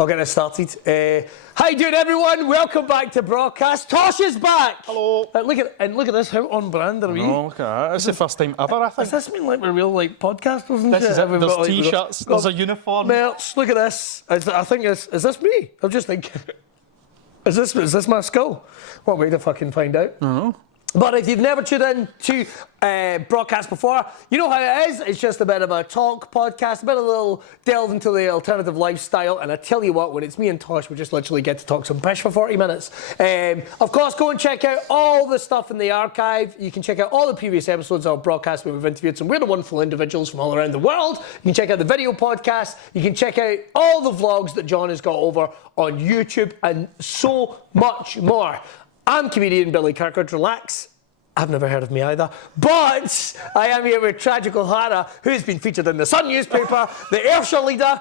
I'll get this started. How you doing, everyone? Welcome back to Braw Cast. Tosh is back. Hello. Look at this. How on brand are we? No, look at that. It's the first time ever, I think. Does this mean like we're real like podcasters and This shit? is it. We've There's got, like, t-shirts. There's a uniform. Merch. Look at this. I think is this me? I'm just thinking. Is this my skull? What way to fucking find out? I don't know. But if you've never tuned in to Broadcast before, you know how it is. It's just a bit of a talk podcast, a bit of a little delve into the alternative lifestyle. And I tell you what, when it's me and Tosh, we just literally get to talk some pish for 40 minutes. Of course, go and check out all the stuff in the archive. You can check out all the previous episodes of Broadcast where we've interviewed some really wonderful individuals from all around the world. You can check out the video podcast. You can check out all the vlogs that John has got over on YouTube and so much more. I'm comedian Billy Kirkwood. Relax. I've never heard of me either. But I am here with Tragic O'Hara, who's been featured in the Sun newspaper, the Ayrshire leader,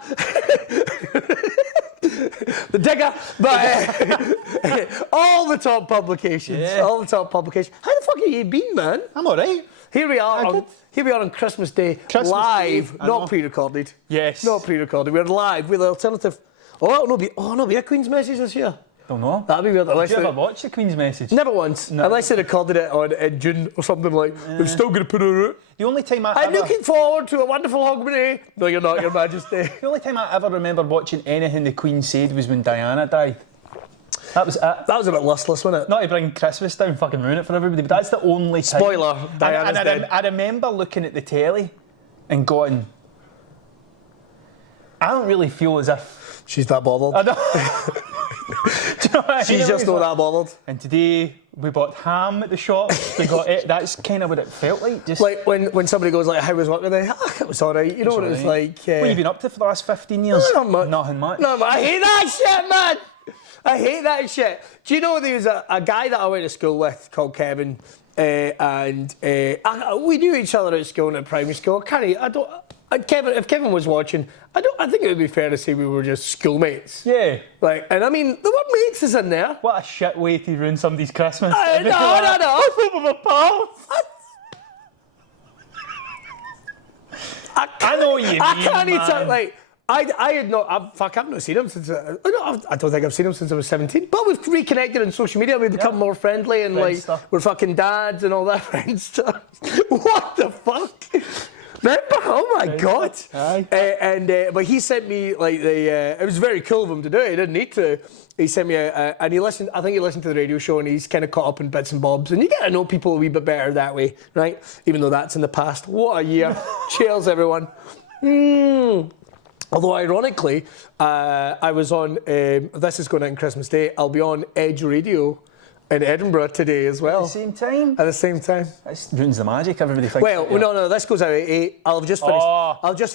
the digger, but all the top publications. Yeah. All the top publications. How the fuck have you been, man? I'm alright. Here we are on Christmas Day, Christmas live, Day, I know. not pre-recorded. Yes. Not pre-recorded. We're live with the alternative. Oh, no, be a Queen's message this year. Don't know. That'd be weird. Did you ever watch the Queen's Message? Never once. No. Unless they recorded it in June or something like, we're still going to put it out. The only time I'm looking forward to a wonderful Hogmanay. No, you're not, Your Majesty. The only time I ever remember watching anything the Queen said was when Diana died. That was it. That was a bit listless, wasn't it? Not to bring Christmas down, fucking ruin it for everybody, but that's the only time. Spoiler, Diana's dead. I remember looking at the telly and going, I don't really feel as if... She's that bothered. I know. Do you know what I mean? She's just not that bothered. And today we bought ham at the shop. We got it. That's kind of what it felt like. Just Like when somebody goes like, how was work today? It was alright. You know what it was like? What have you been up to for the last 15 years? Not much. Nothing much. No, I hate that shit, man. I hate that shit. Do you know there was a guy that I went to school with called Kevin, and we knew each other at school and at primary school. If Kevin was watching, I think it would be fair to say we were just schoolmates. Yeah. Like, and I mean, the word mates is in there. What a shit way to ruin somebody's Christmas. No. My pals. I know what you mean, I can't man. tell, like, I've not seen him since, I don't think I've seen him since I was 17, but we've reconnected on social media, we've become more friendly and Friend like, stuff. we're fucking dads and all that friend stuff. What the fuck? Remember? Oh my God. Aye. But he sent me like it was very cool of him to do it, he didn't need to. He sent me and he listened to the radio show and he's kind of caught up in bits and bobs and you get to know people a wee bit better that way, right? Even though that's in the past. What a year. Cheers, everyone. Although ironically, I was on, this is going out on Christmas Day, I'll be on Edge Radio in Edinburgh today as well. At the same time? At the same time. That ruins the magic, everybody thinks. Well, no, this goes out at 8. I'll just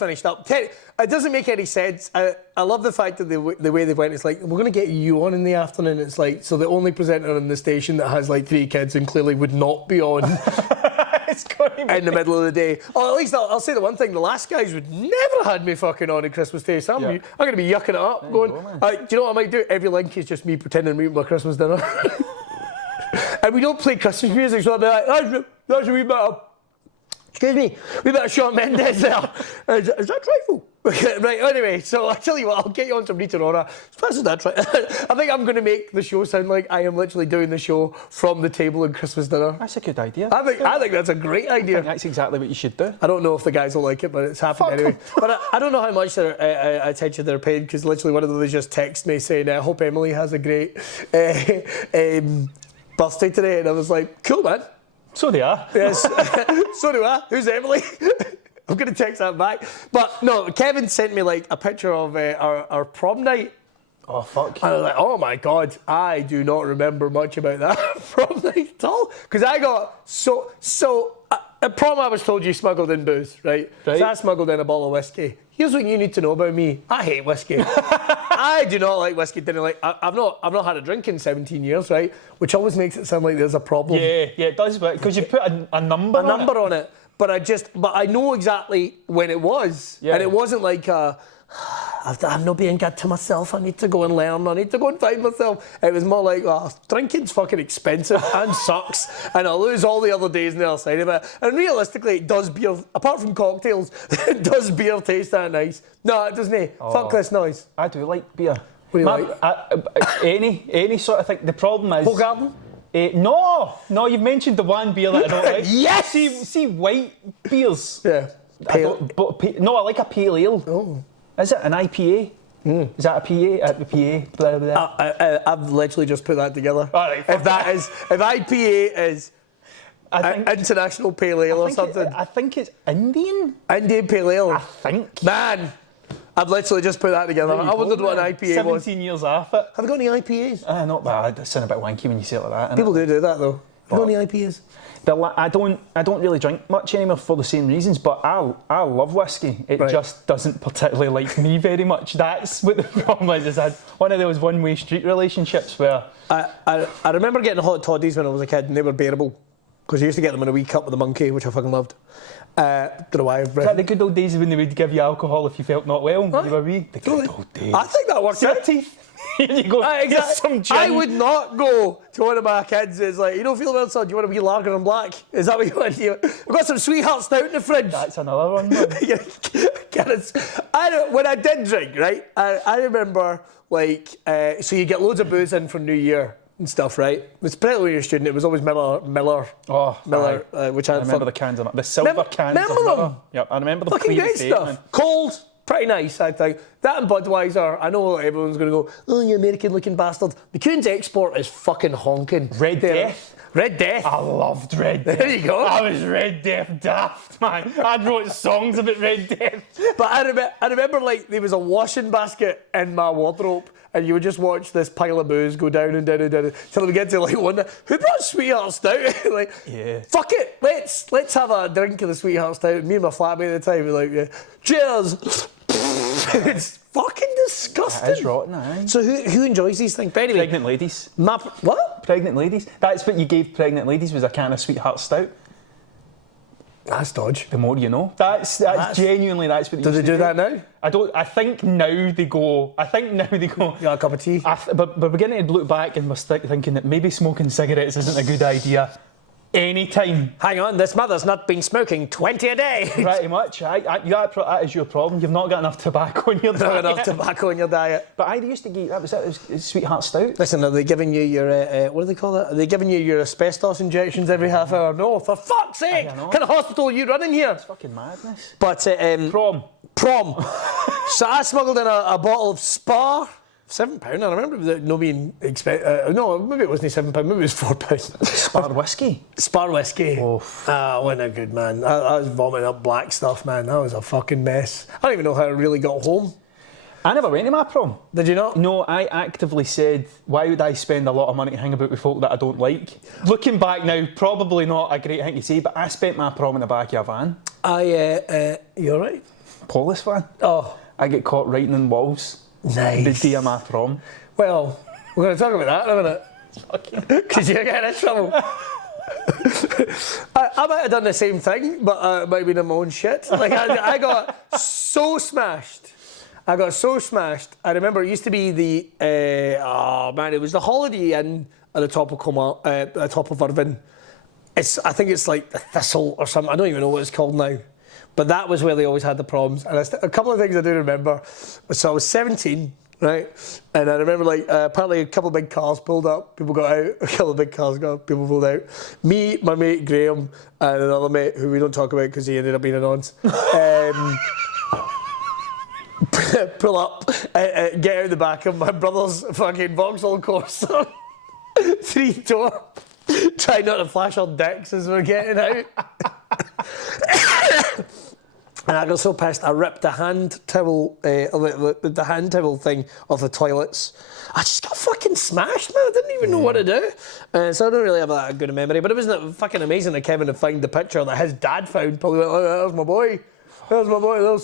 finished up. It doesn't make any sense. I love the fact that the way they went, it's like, we're going to get you on in the afternoon. It's like, so the only presenter on the station that has like 3 kids and clearly would not be on It's going in the middle of the day. Or at least I'll say the one thing, the last guys would never had me fucking on Christmas Day. So I'm going to be yucking it up, going, go, man. do you know what I might do? Every link is just me pretending to eat my Christmas dinner. And we don't play Christmas music, so I'll be like, that's a wee bit of, excuse me, wee bit of Shawn Mendes there. Is that trifle? Right, anyway, so I tell you what, I'll get you on some Rita Ora. I think I'm going to make the show sound like I am literally doing the show from the table on Christmas dinner. That's a good idea. I think that's a great idea. That's exactly what you should do. I don't know if the guys will like it, but it's happened anyway. But I don't know how much attention they're paid, because literally one of them just texted me saying, I hope Emily has a great birthday today. And I was like, cool, man. So they are. Yes. So do I. Who's Emily? I'm going to text that back. But no, Kevin sent me like a picture of our prom night. Oh, fuck. And I was like, oh my God, I do not remember much about that prom night at all. Because I got at prom I was told you smuggled in booze, right? So I smuggled in a bottle of whiskey. Here's what you need to know about me. I hate whiskey. I do not like whiskey. I've not had a drink in 17 years, right? Which always makes it sound like there's a problem. Yeah, it does, because you put a number on it. But I know exactly when it was. Yeah. And it wasn't like I'm not being good to myself. I need to go and learn. I need to go and find myself. It was more like, drinking's fucking expensive and sucks, and I'll lose all the other days on the other side of it. And realistically, it does beer, apart from cocktails, it does beer taste that nice? No, it doesn't. Fuck this noise. I do like beer. What do you like? Any sort of thing. The problem is... Whole garden? No, you've mentioned the one beer that I don't like. Yes! See white beers. Yeah. I like a pale ale. Oh. Is it an IPA? Is that a PA? Blah, blah, blah. I've literally just put that together. All right, if IPA is international pale ale or something. I think it's Indian. Indian pale ale. I think. Man, I've literally just put that together. I wondered what an IPA was. 17 years off it. Have you got any IPAs? Not bad. It sounds a bit wanky when you say it like that. People do that though. Have you got any IPAs? I don't really drink much anymore for the same reasons, but I love whiskey. It just doesn't particularly like me very much. That's what the problem is. I had one of those one-way street relationships where... I remember getting hot toddies when I was a kid and they were bearable because I used to get them in a wee cup with a monkey, which I fucking loved. Don't know why. Is that the good old days when they would give you alcohol if you felt not well when you were wee? The good old days. I think that worked out. Teeth. You go, get some gin. I would not go to one of my kids. It's like, you don't feel well, son. Do you want a wee lager and black? Is that what you want? We've got some Sweetheart Stout in the fridge. That's another one. When I did drink, right? I remember like, so you get loads of booze in for New Year and stuff, right? It's pretty when you're a student. It was always Miller. Which I remember the cans of the silver cans. Remember them? Yep, I remember them. Fucking great stuff. Man. Cold. Pretty nice, I think. That and Budweiser, I know everyone's going to go, oh, you American-looking bastard. McCoon's export is fucking honking. Red Death. Red Death. I loved Red Death. There you go. I was Red Death daft, man. I wrote songs about Red Death. But I remember, like, there was a washing basket in my wardrobe, and you would just watch this pile of booze go down and down and down until we get to, like, one. Who brought Sweetheart Stout? Like, yeah. Fuck it. Let's have a drink of the Sweetheart Stout. Me and my flatmate at the time were like, yeah, cheers. It's fucking disgusting. It is rotten, aye. So who enjoys these things? But anyway, pregnant ladies. What? Pregnant ladies. That's what you gave pregnant ladies, was a can of Sweetheart Stout. That's dodge. The more you know. That's genuinely, that's what they do. They do that now? I think now they go. You got a cup of tea? But we're beginning to look back and we're thinking that maybe smoking cigarettes isn't a good idea. Anytime. Hang on, this mother's not been smoking 20 a day. Pretty much. That is your problem. You've not got enough tobacco in your diet. Not enough tobacco in your diet. But I used to give, it was Sweetheart Stout. Listen, are they giving you your, what do they call it? Are they giving you your asbestos injections every half hour? No, for fuck's sake! What kind of hospital are you running here? It's fucking madness. But, Prom. So I smuggled in a bottle of Spar. £7. I remember it not being no, maybe it wasn't £7. Maybe it was £4. Spar whiskey. Spar whiskey. Oh, wasn't a good man. I was vomiting up black stuff, man. That was a fucking mess. I don't even know how I really got home. I never went to my prom. Did you not? No, I actively said, why would I spend a lot of money to hang about with folk that I don't like? Looking back now, probably not a great thing to say, but I spent my prom in the back of a van. You alright? Police van. Oh. I get caught writing on walls. Nice. The day of my prom. Well, we're going to talk about that in a minute. Because you're getting in trouble. I might have done the same thing, but it might have been in my own shit. Like, I got so smashed. I remember it used to be it was the Holiday Inn at the top of at the top of Irvine. I think it's like the Thistle or something. I don't even know what it's called now. But that was where they always had the proms. And a couple of things I do remember. So I was 17, right? And I remember, like, apparently a couple of big cars pulled up. People got out. A couple of big cars got up. People pulled out. Me, my mate Graham, and another mate who we don't talk about because he ended up being a nonce. Pull up, get out the back of my brother's fucking Vauxhall Corsa. 3-door. Try not to flash our dicks as we're getting out. And I got so pissed, I ripped the hand towel, the hand towel thing off the toilets. I just got fucking smashed, man. I didn't even know what to do. So I don't really have that good a memory. But it wasn't fucking amazing that Kevin had found the picture that his dad found. Probably went, oh, there's my boy. There's my boy.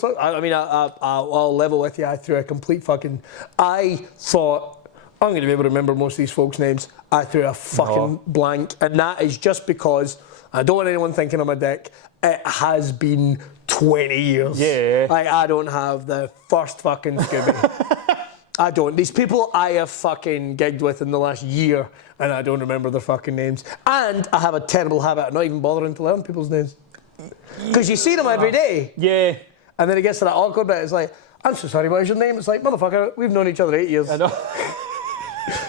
I'll level with you. I threw a complete fucking... I thought, I'm going to be able to remember most of these folks' names. I threw a fucking blank. And that is just because I don't want anyone thinking I'm a dick. It has been 20 years. Yeah. Like, I don't have the first fucking Scooby. I don't. These people I have fucking gigged with in the last year, and I don't remember their fucking names. And I have a terrible habit of not even bothering to learn people's names. Because you see them every day. Yeah. And then it gets to that awkward bit. It's like, I'm so sorry, what is your name? It's like, motherfucker, we've known each other 8 years. I know.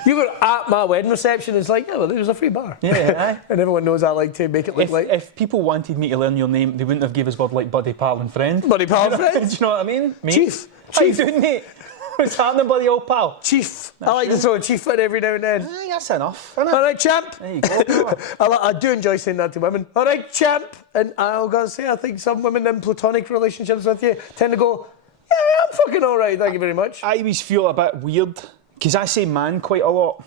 You were at my wedding reception, it's like, yeah, well, there's a free bar. Yeah, and everyone knows I like to make it look like... If people wanted me to learn your name, they wouldn't have give us word like buddy, pal and friend. Buddy, pal and friend? Do you know what I mean? Mate. Chief. How you doing, mate? What's happening, buddy, old pal? Chief. I like to throw a chief in every now and then. That's enough, isn't it? All right, champ. There you go. I do enjoy saying that to women. All right, champ. And I'm going to say, I think some women in platonic relationships with you tend to go, yeah, I'm fucking all right, thank you very much. I always feel a bit weird, because I say man quite a lot.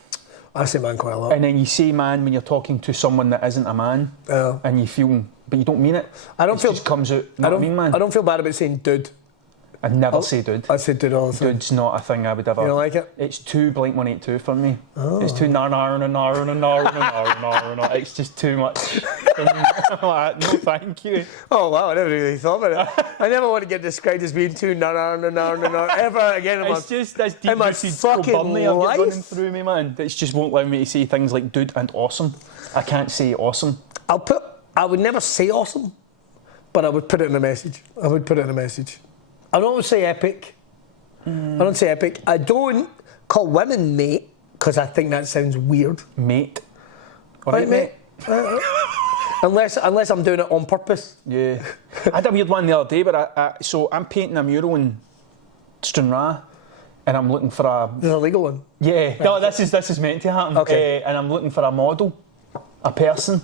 I say man quite a lot. And then you say man when you're talking to someone that isn't a man, and you feel, but you don't mean it. It just comes out, I don't man. I don't feel bad about saying dude. I never say dude. I say dude all the time. Dude's not a thing I would ever... You don't like it? It's too Blink-182 for me. Oh. It's too nar. It's just too much. No, thank you. Oh, wow, I never really thought about it. I never want to get described as being too nar ever again in it's just this in my deep-rooted fucking life. running through me, man. It just won't allow me to say things like dude and awesome. I can't say awesome. I would never say awesome, but I would put it in a message. I don't say epic. I don't say epic. I don't call women mate because I think that sounds weird. Mate. All right, mate. Unless I'm doing it on purpose. Yeah. I had a weird one the other day, but so I'm painting a mural in Stranraer, and I'm looking for a... There's a legal one. Yeah. Right. No, this is meant to happen. Okay. And I'm looking for a model, a person,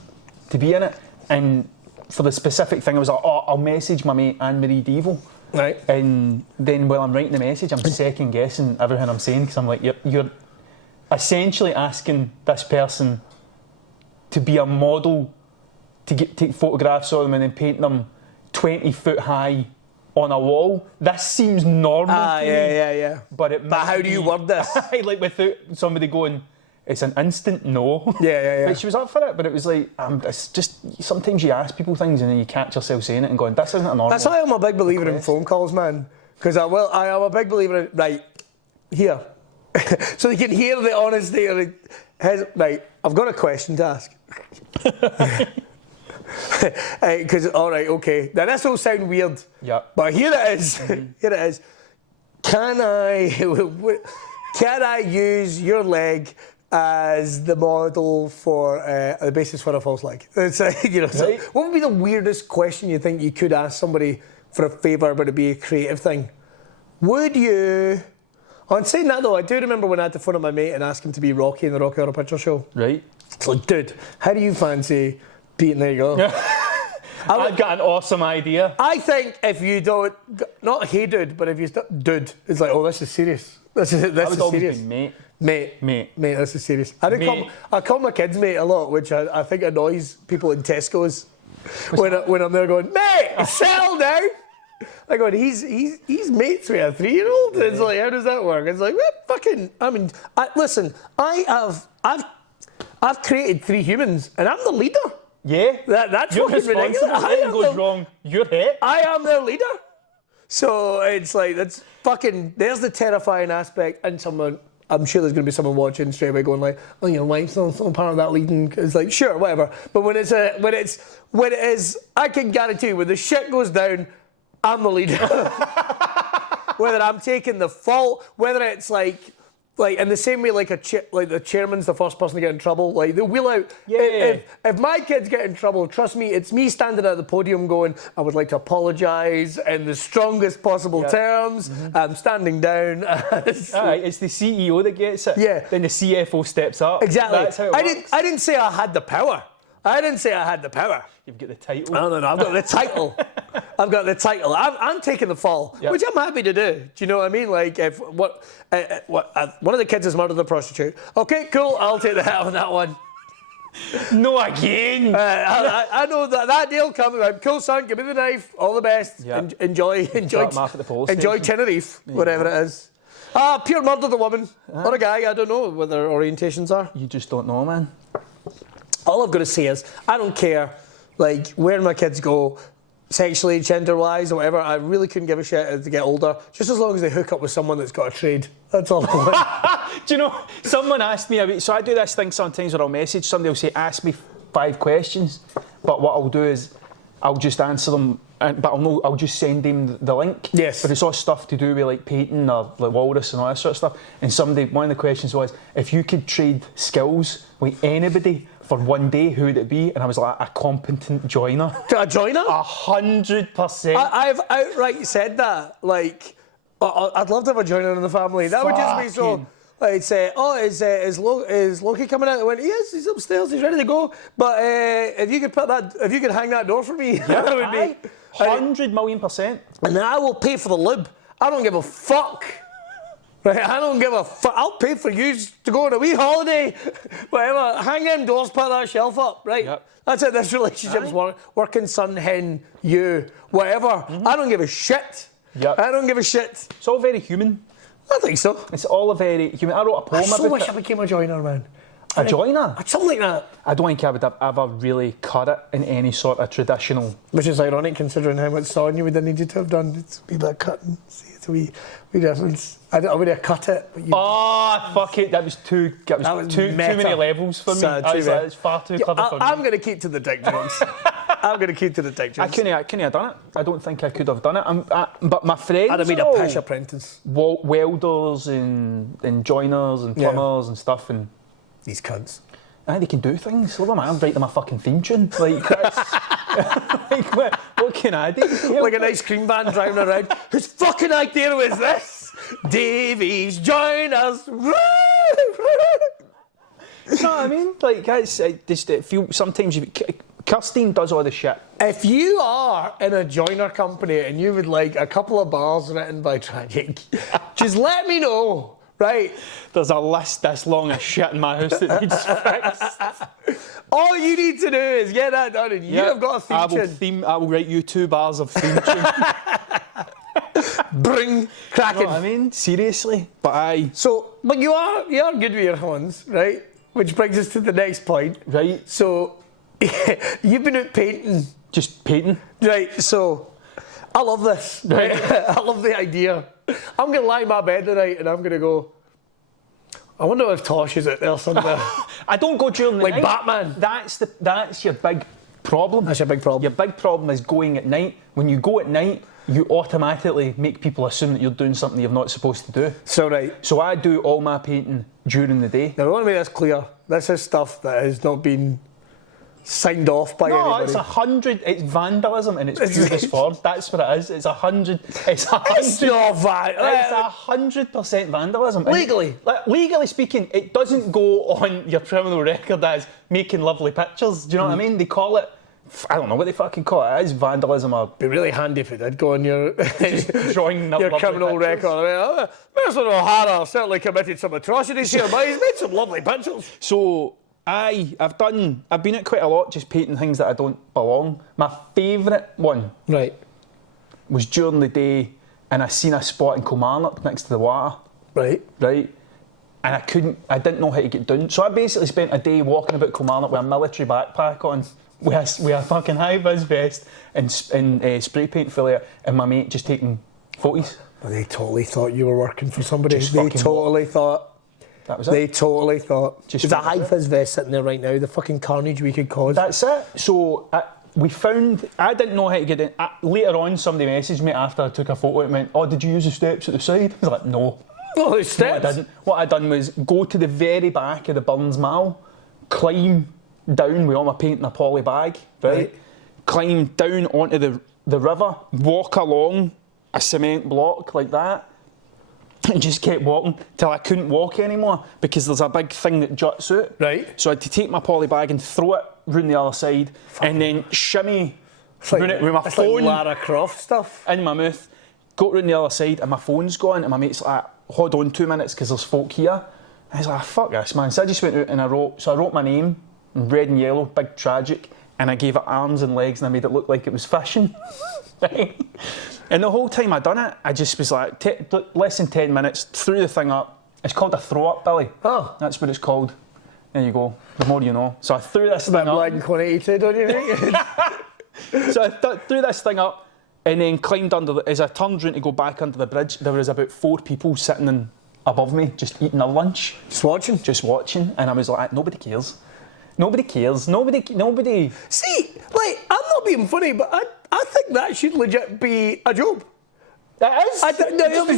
to be in it. And for the specific thing, I was like, oh, I'll message my mate Anne-Marie Devo. Right. And then while I'm writing the message, I'm second guessing everything I'm saying, because I'm like, you're essentially asking this person to be a model, to take photographs of them and then paint them 20 foot high on a wall. This seems normal to me. Yeah. But how do you word this? Like without somebody going, it's an instant no. Yeah. But she was up for it, but it was like, it's just, sometimes you ask people things and then you catch yourself saying it and going, this isn't a normal. That's why I'm a big believer in phone calls, man. Because I am a big believer in, right, here. So you can hear the honesty. Right, I've got a question to ask. Because, all right, okay. Now, this will sound weird. Yeah. But here it is. Here it is. Can I use your leg as the model for the basis for a false leg? It's, right. So what would be the weirdest question you think you could ask somebody for a favour, but it'd be a creative thing? Would you... On saying that though, I do remember when I had to phone up my mate and ask him to be Rocky in the Rocky Horror Picture Show. Right. It's like, dude, how do you fancy beating... There you go. I've got an awesome idea. I think if you don't... Not hey dude, but if you... Dude, it's like, oh, this is serious. This is serious. Mate. Mate, this is serious. I call my kids mate a lot, which I think annoys people in Tesco's when I'm there going, mate, settle down. I go, he's mates with a 3-year-old. Yeah. It's like, how does that work? It's like, well, fucking. I mean, listen, I've created 3 humans, and I'm the leader. Yeah, that's you're fucking ridiculous. Anything goes wrong, you're hit. I am their leader. So it's like, that's fucking. There's the terrifying aspect, and someone. I'm sure there's going to be someone watching straight away going like, "Oh, your wife's not part of that leading." It's like, sure, whatever. But when it is, I can guarantee you, when the shit goes down, I'm the leader. Whether I'm taking the fault, whether it's like in the same way like the chairman's the first person to get in trouble, like they'll wheel out. Yeah. If my kids get in trouble, trust me, it's me standing at the podium going, I would like to apologise in the strongest possible terms. Mm-hmm. I'm standing down. It's the CEO that gets it. Yeah. Then the CFO steps up. Exactly. That's how it works. I didn't say I had the power. You've got the title. No, I've got the title. I'm taking the fall, which I'm happy to do. Do you know what I mean? Like, if one of the kids has murdered a prostitute. Okay, cool. I'll take the hit on that one. No, again. I know that deal coming. Cool, son. Give me the knife. All the best. Yep. Enjoy Tenerife, whatever it is. Pure murder the woman or a guy. I don't know what their orientations are. You just don't know, man. All I've got to say is, I don't care, like, where my kids go, sexually, gender-wise, or whatever. I really couldn't give a shit as they get older, just as long as they hook up with someone that's got a trade. That's all I want. Do you know, someone asked me, so I do this thing sometimes where I'll message somebody, will say, ask me 5 questions, but what I'll do is, I'll just answer them but I'll just send him the link. Yes. But it's all stuff to do with like painting or like walrus and all that sort of stuff. And one of the questions was, if you could trade skills with anybody for one day, who would it be? And I was like, a competent joiner. A joiner? 100%. I've outright said that. Like, I'd love to have a joiner in the family. That would just be so. I'd say, is Loki coming out? I went, yes, he's upstairs, he's ready to go. But if you could hang that door for me, that would be 100 million %. And then I will pay for the lube. I don't give a fuck. Right, I don't give a fuck. I'll pay for you to go on a wee holiday. Whatever. Hang them doors, put that shelf up. Right. Yep. That's it. This relationship's working, son, hen, you, whatever. I don't give a shit. Yep. I don't give a shit. It's all very human. I think so. It's all a very human. I wrote a poem about it. I wish I became a joiner, man. A joiner? Something like that. I don't think I would have ever really cut it in any sort of traditional. Which is ironic considering how much sawing you would have needed to have done. It's a wee bit of cutting. See, it's a wee difference. I would have cut it. But Fuck it. That was too many levels for me. It's far too clever for me. I'm going to keep to the dick jokes. I'm going to keep to the dick jokes. I couldn't have done it. I don't think I could have done it. But my friends, I'd have made a pish apprentice. Welders and joiners and plumbers and stuff, and these cunts. They can do things. Look at me, I'll write them a fucking theme tune. Like, that's, like what can I do? Like an ice cream van driving around. Whose fucking idea was this? Davies, join us. You know what I mean? Like, it feels sometimes Kirstine does all the shit. If you are in a joiner company and you would like a couple of bars written by Tragic, just let me know. Right. There's a list this long of shit in my house that needs fixed. All you need to do is get that done and you have got a theme tune. I will write you 2 bars of theme tune. Bring cracking. You know what I mean? Seriously. But you are good with your hands, right? Which brings us to the next point. Right. So you've been out painting. Just painting. Right, so I love this. Right? I love the idea. I'm going to lie in my bed tonight and I'm going to go, I wonder if Tosh is out there somewhere. I don't go during the night. Like Batman. That's your big problem. That's your big problem. Your big problem is going at night. When you go at night, you automatically make people assume that you're doing something you're not supposed to do. So I do all my painting during the day. Now I want to make this clear. This is stuff that has not been signed off by anybody. No, it's 100. It's vandalism in its purest form. That's what it is. It's 100. It's 100. It's not It's 100% vandalism. Legally. Legally speaking, it doesn't go on your criminal record as making lovely pictures. Do you know what I mean? They call it. I don't know what they fucking call it. It is vandalism. It'd be really handy if it did go on your drawing your criminal record. I mean, Mr. O'Hara certainly committed some atrocities here, but he's made some lovely pictures. So I've been at quite a lot just painting things that I don't belong. My favourite one was during the day, and I seen a spot in Kilmarnock next to the water. Right. And I didn't know how to get down. So I basically spent a day walking about Kilmarnock with a military backpack on, with a fucking high-vis vest and spray paint full of it, and my mate just taking photos. But they totally thought you were working for somebody. Just they totally thought. That was it. They totally thought. There's a high-vis vest sitting there right now, the fucking carnage we could cause. That's it. So we found, I didn't know how to get in. Later on, somebody messaged me after I took a photo and went, oh, did you use the steps at the side? I was like, no. Oh, the steps? No, I didn't. What I done was go to the very back of the Burns Mall, climb down with all my paint in a poly bag, right? Climb down onto the river, walk along a cement block like that, and just kept walking till I couldn't walk anymore because there's a big thing that juts out. Right. So I had to take my poly bag and throw it round the other side and then shimmy round it with my phone. Like Lara Croft stuff. In my mouth. Got round the other side and my phone's gone and my mate's like, hold on 2 minutes because there's folk here. And I was like, fuck this, man. So I just went out and I wrote my name in red and yellow, big tragic, and I gave it arms and legs and I made it look like it was fishing. Right? And the whole time I done it, I just was like, less than 10 minutes, threw the thing up. It's called a throw-up, Billy. Oh. That's what it's called. There you go. The more you know. So I threw this thing up. Blink-182, don't you think? So I threw this thing up and then climbed under as I turned around to go back under the bridge, there was about 4 people sitting above me, just eating their lunch. Just watching? Just watching. And I was like, nobody cares. Nobody cares. Nobody. See, like, I'm not being funny, but I think that should legit be a job. That is.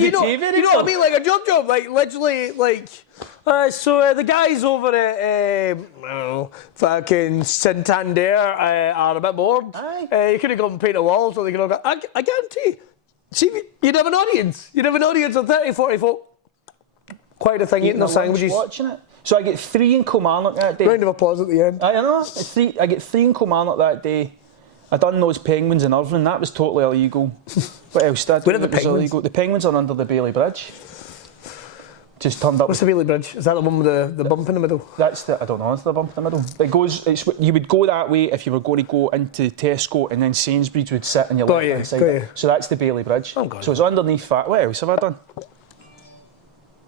You know what I mean? Like a job. Like literally, like. So the guys over at I don't know, fucking Santander are a bit bored. Aye. You could have gone and painted a wall so they could all go. I guarantee. See, you'd have an audience. You'd have an audience of 30, 40 folk. Quite a thing eating their sandwiches. Watching it. So I get 3 in Kilmarnock that day. Round of applause at the end. I know. I get 3 in Kilmarnock that day. I done those penguins in Irvine. That was totally illegal. What else did I do? Where are the that was penguins? illegal? The penguins are under the Bailey Bridge. Just turned up. What's the Bailey Bridge? Is that the one with the bump in the middle? That's the. I don't know. It's the bump in the middle. It goes. You would go that way if you were going to go into Tesco, and then Sainsbury's would sit on your left hand side. So that's the Bailey Bridge. Oh, God. So it's underneath that. What else have I done?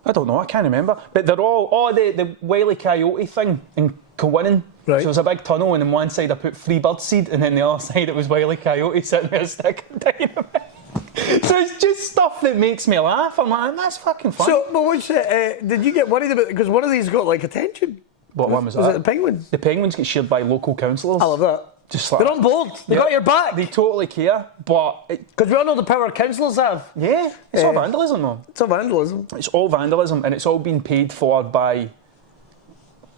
I don't know. I can't remember. But they're all. Oh, the Wile E. Coyote thing in Kilwinning. Right. So there's a big tunnel, and on one side I put free bird seed, and then the other side it was Wile E. Coyote sitting with a stick of dynamite. So it's just stuff that makes me laugh. I'm like, that's fucking fun. So, but what's it? Did you get worried about? Because one of these got like attention. What one was that? Was it the penguins? The penguins get shared by local councillors. I love that. Just like They're on board. They got your back. They totally care, but Because we all know the power councillors have. it's all vandalism though. It's a vandalism. It's all vandalism, and it's all been paid for by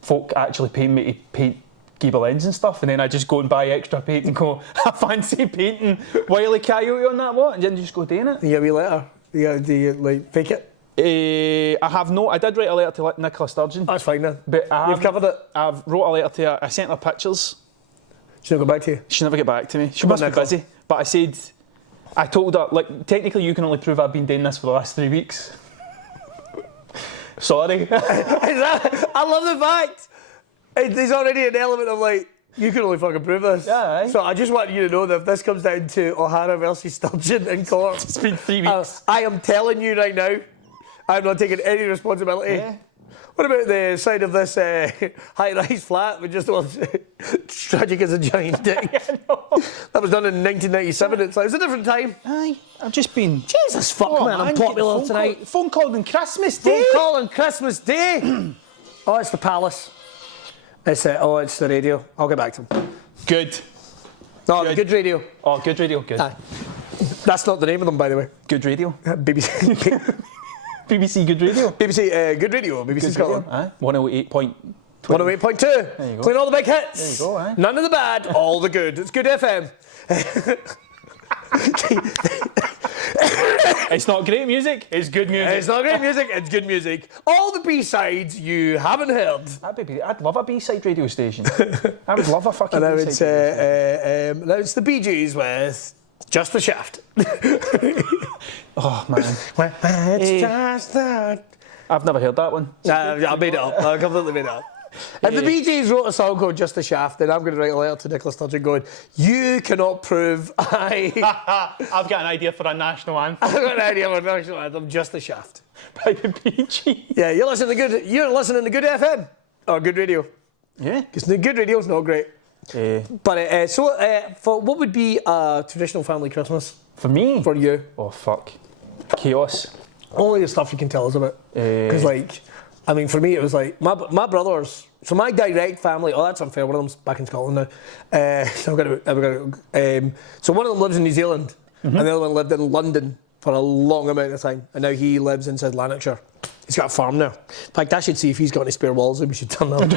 folk actually paying me to paint gable ends and stuff, and then I just go and buy extra paint and go, I fancy painting Wile E. Coyote on that what, and then just go doing it. You get a wee letter. Do you like fake it? I did write a letter to Nicola Sturgeon. That's fine then. But You've covered it. I've wrote a letter to her. I sent her pictures. She didn't go back to you. She never get back to me. She Come must on, be Nicola. busy. But I told her, like, technically you can only prove I've been doing this for the last 3 weeks. Sorry. I love the fact there's already an element of like, you can only fucking prove this. Yeah, aye. So I just want you to know that if this comes down to O'Hara versus Sturgeon in court, It's been 3 weeks. I am telling you right now, I'm not taking any responsibility. Yeah. What about the side of this high-rise flat with just tragic as a giant dick? That was done in 1997. It's a different time. Aye, I've just been... Jesus fuck, man, I'm popular tonight. Phone call on Christmas Day. Phone call on Christmas Day. Oh, it's the Palace. It's the radio. I'll get back to him. Good. No, good radio. Oh, good radio, good. Aye. That's not the name of them, by the way. Good radio. BBC. BBC Good Radio. BBC Good Radio. BBC Good Scotland. Radio. Aye. 108.2. 108.2. There you go. Playing all the big hits. There you go, aye. None of the bad, all the good. It's Good FM. It's not great music, it's good music. It's not great music, it's good music. All the B-sides you haven't heard. I'd love a B-side radio station. I would love a fucking And now B-side it's, radio station. now it's the Bee Gees with Just the Shaft. Oh, man. It's just that. I've never heard that one. I made it up. I completely made it up. If the Bee Gees wrote a song called Just a Shaft, then I'm going to write a letter to Nicola Sturgeon going, you cannot prove I've got an idea for a national anthem. I've got an idea of a national anthem, Just a Shaft. By the Bee Gees. Yeah, you're listening to Good FM. Or Good Radio. Yeah. Because the Good Radio's not great. But for what would be a traditional family Christmas For me? for you? Oh, fuck. Chaos. Only the stuff you can tell us about. Because, for me, it was like my brothers. So my direct family. Oh, that's unfair. One of them's back in Scotland now. So one of them lives in New Zealand, and the other one lived in London for a long amount of time, and now he lives inside Lanarkshire. He's got a farm now. In fact, I should see if he's got any spare walls that we should turn up.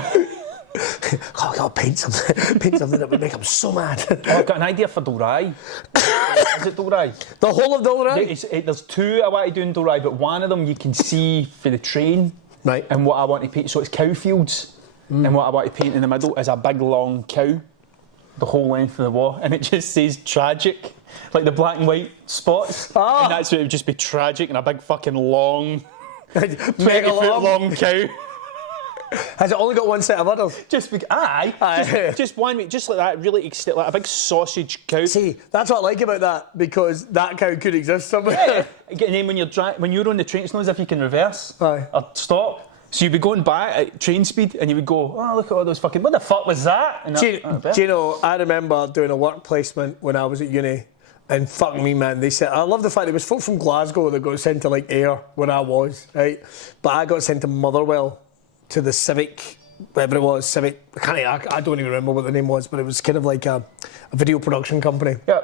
I'll paint something that would make him so mad. I've got an idea for Dalry. Is it Dalry? The whole of Dalry? There's 2 I want to do in Dalry, but one of them you can see for the train. Right. And what I want to paint, so it's cow fields. And what I want to paint in the middle is a big long cow, the whole length of the wall, and it just says tragic, like the black and white spots. Ah. And that's what it would just be tragic and a big fucking long, Mega 20-foot long cow. Has it only got one set of udders? Just one, just like that, really like a big sausage cow. See, that's what I like about that, because that cow could exist somewhere. Yeah. And then when you're on the train, it's not as if you can reverse Aye. or stop. So you'd be going back at train speed and you would go, oh, look at all those fucking, what the fuck was that? And Do you know, I remember doing a work placement when I was at uni, and fuck me, man, they said, I love the fact there was folk from Glasgow that got sent to like Ayr where I was, right? But I got sent to Motherwell, to the Civic, whatever it was, Civic, I don't even remember what the name was, but it was kind of like a video production company. Yeah.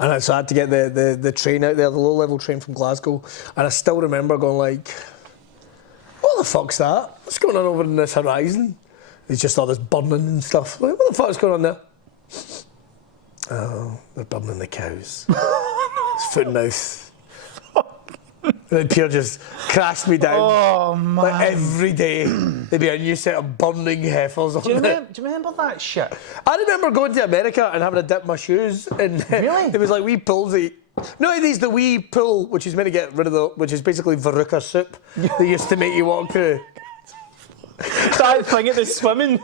And so I had to get the train out there, the low-level train from Glasgow. And I still remember going like, what the fuck's that? What's going on over in this horizon? It's just all this burning and stuff. Like, what the fuck's going on there? Oh, they're burning the cows. It's foot and mouth. And then Pierre just crashed me down. Oh, man. Like every day, there'd be a new set of burning heifers on Do you it. remember that shit? I remember going to America and having to dip my shoes in. Really? It was like wee pools. No, these the wee pool, which is meant to get rid of which is basically Veruca soup. They used to make you walk through. That thing at the swimming.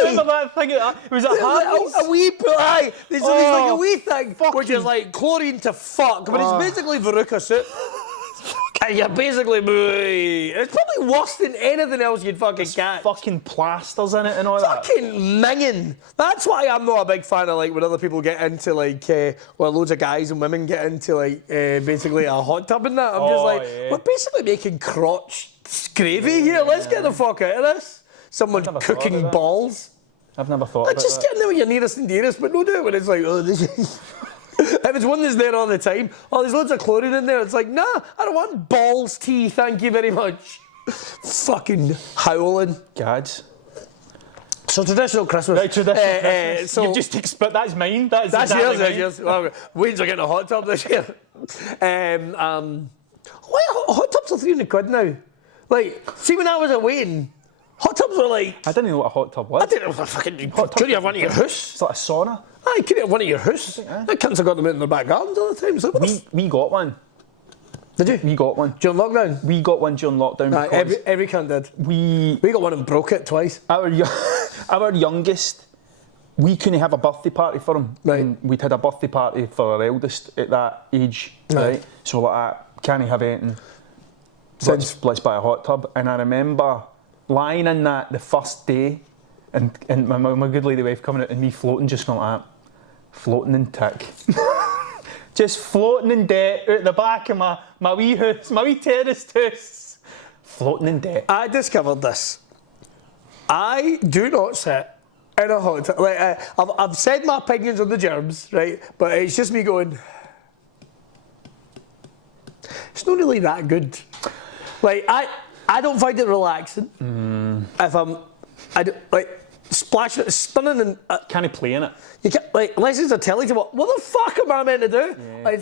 Remember that thing? It was a wee pool. Aye, there's like a wee thing, which is like chlorine to fuck, but it's basically Veruca soup. And you're basically, it's probably worse than anything else you'd fucking catch. Fucking plasters in it and all that. Fucking minging. That's why I'm not a big fan of like when other people get into like, well, loads of guys and women get into like basically a hot tub and that. I'm just like, we're basically making crotch gravy here. Let's get the fuck out of this. Someone cooking balls. I've never thought about just that. getting there with your nearest and dearest, but no do it when it's like, oh, this is... If it's one that's there all the time, oh, there's loads of chlorine in there. It's like, nah, I don't want balls tea, thank you very much. Fucking howling. Gads. So traditional Christmas. Right, traditional Christmas. So You've just but that's mine. That's yours, exactly that's mine. yours. Well, Wayne's are getting a hot tub this year. Why hot tubs are £300 now? Like, see when I was at Wayne, hot tubs were like... I didn't know what a hot tub was. I didn't know fucking... Could you have one at your house? It's like a sauna. Aye, could you have one at your house? The cunts have got them out in their back gardens all the time. It's like, We got one. Did you? We got one. During lockdown? We got one during lockdown. Aye, every cunt did. We got one and broke it twice. Our youngest, we couldn't have a birthday party for him. Right. And we'd had a birthday party for our eldest at that age. Right. So like, can't have anything. Let's buy a hot tub. And I remember lying in that the first day, and my good lady wife coming out and me floating just going like that. Floating in tick. Just floating in debt out the back of my wee house, my wee terraced house. Floating in debt. I discovered this. I do not sit in a hot tub. Like, I've said my opinions on the germs, right? But it's just me going, it's not really that good. Like, I don't find it relaxing. If like, splashing, stunning and... Can't play in it. You can't, like, unless it's a telly to what the fuck am I meant to do? Yeah. Like,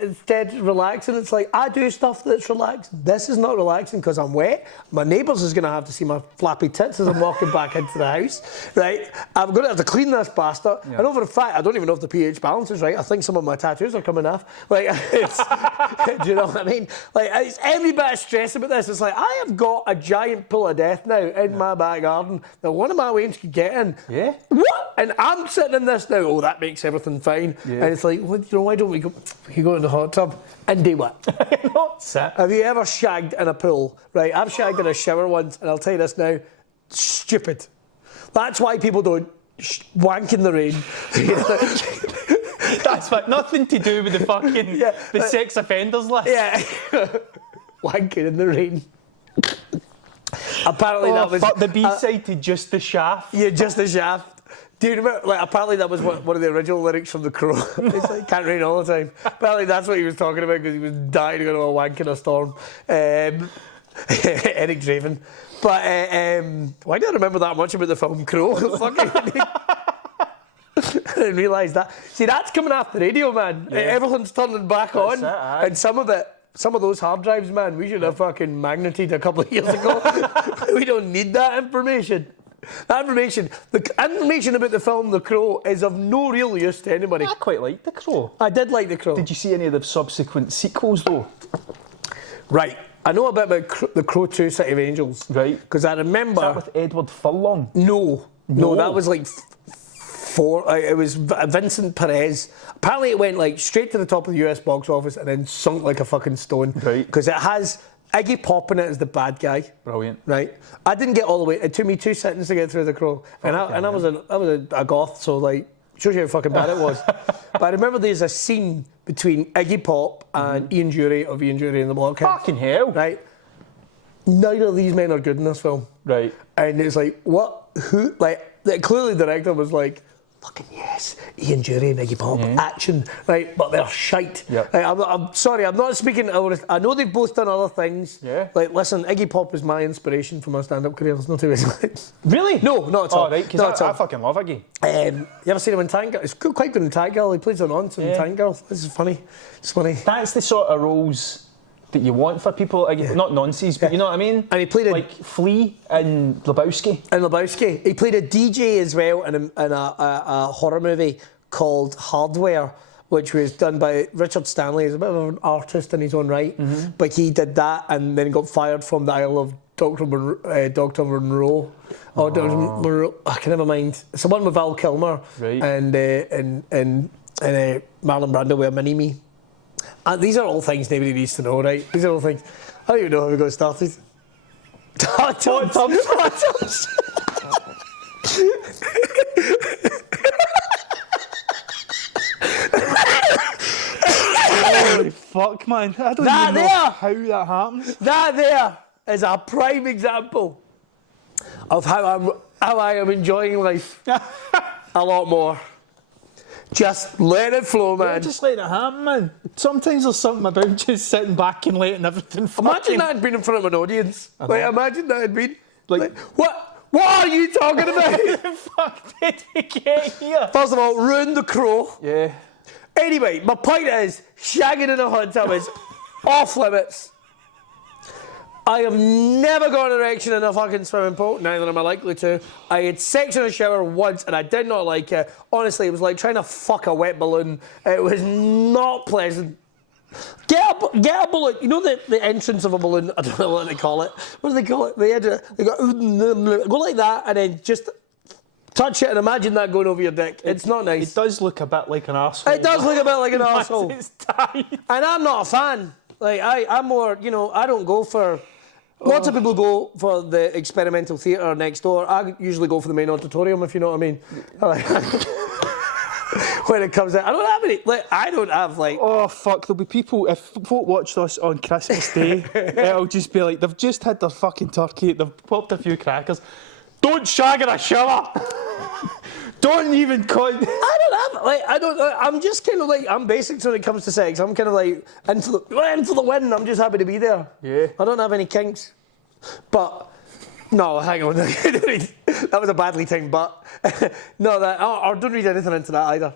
instead relaxing, it's like, I do stuff that's relaxing. This is not relaxing because I'm wet. My neighbours is going to have to see my flappy tits as I'm walking back into the house, right? I'm going to have to clean this bastard. Yeah. And over the fact, I don't even know if the pH balance is right. I think some of my tattoos are coming off. Like, it's, do you know what I mean? Like, it's every bit of stress about this. It's like, I have got a giant pool of death now in my back garden that one of my wains could get in. Yeah. What? And I'm sitting in this now. Oh, that makes everything fine. Yeah. And it's like, well, you know, why don't we go in the hot tub and do what? Have you ever shagged in a pool? Right, I've shagged in a shower once, and I'll tell you this now, stupid. That's why people don't wank in the rain. That's nothing to do with the fucking the sex offenders list. Yeah, wanking in the rain. Apparently that was the B-side to Just the Shaft. Yeah, Just the Shaft. Do you remember? Like, apparently that was one of the original lyrics from The Crow. It's like, can't rain all the time. Apparently that's what he was talking about because he was dying to go to a wank in a storm. Eric Draven. But why do I remember that much about the film Crow? Fucking. I didn't realise that. See, that's coming off the radio, man. Yeah. Everything's turning back on. And some of those hard drives, man, we should have fucking magneted a couple of years ago. We don't need that information. The information about the film The Crow is of no real use to anybody. I quite liked The Crow. I did like The Crow. Did you see any of the subsequent sequels, though? Right. I know a bit about The Crow 2 City of Angels. Right. Because I remember... Is that with Edward Furlong? No, that was like... it was Vincent Perez. Apparently it went like straight to the top of the US box office and then sunk like a fucking stone. Right. Because it has Iggy Pop in it as the bad guy. Brilliant. Right. I didn't get all the way. It took me 2 seconds to get through The Crow. And I was a goth, so like, shows you how fucking bad it was. But I remember there's a scene between Iggy Pop and Ian Dury of Ian Dury and the Blockheads. Fucking hell. Right. Neither of these men are good in this film. Right. And it's like, what? Who? Like, clearly the director was like, fucking yes, Ian Jury and Iggy Pop, action, right? But they're shite. Yep. Right, I'm sorry, I'm not speaking. I know they've both done other things. Yeah. Like, listen, Iggy Pop is my inspiration for my stand-up career. There's no two ways. Really? No, not at all. Oh, right, because I fucking love Iggy. You ever seen him in Tank Girl? It's quite good in Tank Girl. He plays on Nonsense in Tank Girl. This is funny. It's funny. That's the sort of roles that you want for people, not nonsense, but you know what I mean? And he played like Flea and Lebowski. He played a DJ as well in a horror movie called Hardware, which was done by Richard Stanley. He's a bit of an artist in his own right, but he did that and then got fired from the Isle of Dr. Monroe. Oh, Dr. Monroe. I can never mind. It's the one with Val Kilmer and Marlon Brando with a mini-me. These are all things nobody needs to know, right? These are all things. I don't even know how we got started. Holy fuck, man. I don't even know how that happens. That there is a prime example of how I am enjoying life a lot more. Just let it flow, man. Yeah, just let it happen, man. Sometimes there's something about just sitting back and letting everything fucking... Imagine that had been in front of an audience. Like, imagine that had been... Like, what are you talking about? How the fuck did we get here? First of all, ruined the crow. Yeah. Anyway, my point is, shagging in a hot tub is off limits. I have never got an erection in a fucking swimming pool, neither am I likely to. I had sex in a shower once and I did not like it. Honestly, it was like trying to fuck a wet balloon. It was not pleasant. Get a balloon. You know the entrance of a balloon? I don't know what they call it. What do they call it? They go like that and then just touch it and imagine that going over your dick. It's not nice. It does look a bit like an arsehole. It does look a bit like an arsehole. It's tight. And I'm not a fan. Like, I'm more, I don't go for... Lots of people go for the experimental theatre next door. I usually go for the main auditorium, if you know what I mean. When it comes out, I don't have any. I don't have Oh fuck! There'll be people. If folk watch this on Christmas Day, it'll just be like they've just had their fucking turkey. They've popped a few crackers. Don't shag in a shower. Don't even call. I'm just kind of I'm basic when it comes to sex. I'm kind of like in for the win. I'm just happy to be there. Yeah. I don't have any kinks. But no, hang on. That was a badly timed but. No, I don't read anything into that either.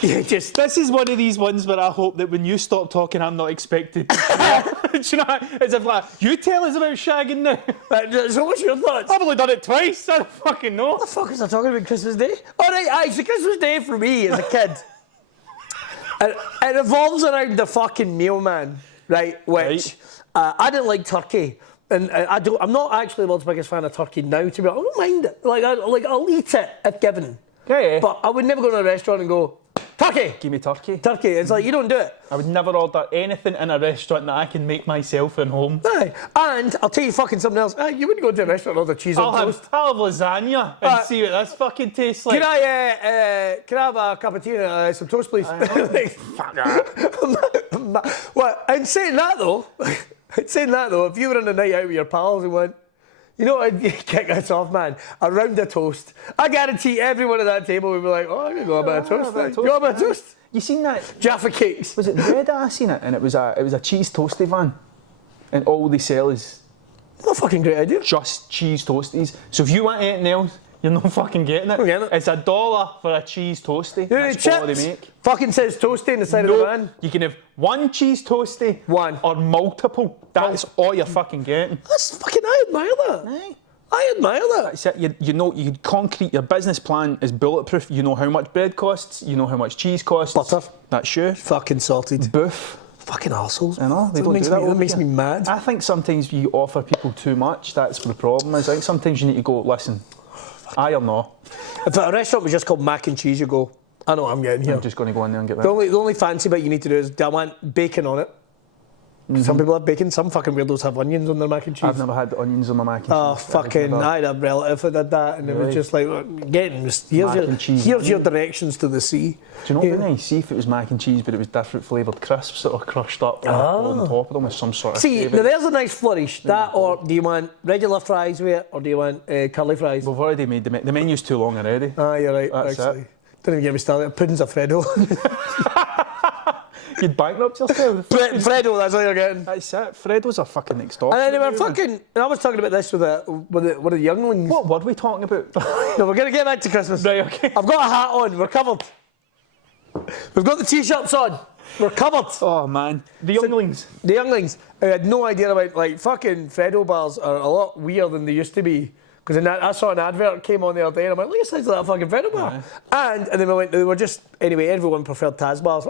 Yeah, this is one of these ones where I hope that when you stop talking, I'm not expected. Do you know? As if you tell us about shagging now. So what's your thoughts? I've only done it twice. I don't fucking know. What the fuck is I talking about Christmas Day? All right, it's Christmas Day for me as a kid. It revolves around the fucking mealman, right? Which I didn't like turkey. And I'm not actually the world's biggest fan of turkey now, to be honest. I don't mind it. I'll eat it if given. Yeah. But I would never go to a restaurant and go, turkey! Give me turkey. Turkey. It's like, you don't do it. I would never order anything in a restaurant that I can make myself at home. Aye. And I'll tell you fucking something else. You wouldn't go to a restaurant and order cheese on toast. I'll have lasagna and see what this fucking tastes like. Can I have a cup of tea and some toast, please? Fuck that. What? And saying that though, if you were on a night out with your pals and went, you know what, kick us off, man, a round of toast. I guarantee everyone at that table would be like, I'm going to go a bit of toast. You got a bit of toast? You seen that? Jaffa cakes. Was it Red that I seen it? And it was a cheese toasty van. And all they sell is... What a fucking great idea. Just cheese toasties. So if you want anything else, you're not fucking getting it. Getting it. It's $1 for a cheese toasty. That's all they make. Fucking says toasty in the side of the van. You can have one cheese toasty. One. Or multiple. That's all you're fucking getting. That's fucking, I admire that. Aye. I admire that. That's it. You know, you concrete, your business plan is bulletproof. You know how much bread costs. You know how much cheese costs. Butter. That's you. Fucking salted. Boof. Fucking arseholes. I know, they don't do that. That makes me mad. I think sometimes you offer people too much. That's the problem. I think sometimes you need to go, listen, aye or no. If a restaurant was just called mac and cheese, you go, I know what I'm getting here. I'm just going to go in there and get that. The only fancy bit you need to do is, do I want bacon on it? Some people have bacon, some fucking weirdos have onions on their mac and cheese. I've never had onions on my mac and cheese. Oh, fucking, I had a relative that did that, and it was just like, here's your directions to the sea. Do you know what would be nice? See if it was mac and cheese, but it was different flavoured crisps that were crushed up on top of them with some sort of now there's a nice flourish. That, or do you want regular fries with it, or do you want curly fries? We've already made the menu's too long already. Ah, you're right, That's actually. it. Don't even get me started. Pudding's a Freddo. You'd bankrupt yourself. Freddo, that's all you're getting. That's it. Freddo's a fucking extortion. And then we're fucking. And I was talking about this with the younglings. What were we talking about? No, we're going to get back to Christmas. Right, okay. I've got a hat on. We're covered. We've got the t-shirts on. We're covered. Oh, man. The younglings. The younglings. I had no idea about, like, fucking Freddo bars are a lot weirder than they used to be. Because I saw an advert came on the other day and I'm like, look at the size of that fucking Freddo bar. Yeah. And then we went, they were just, anyway, everyone preferred Taz bars.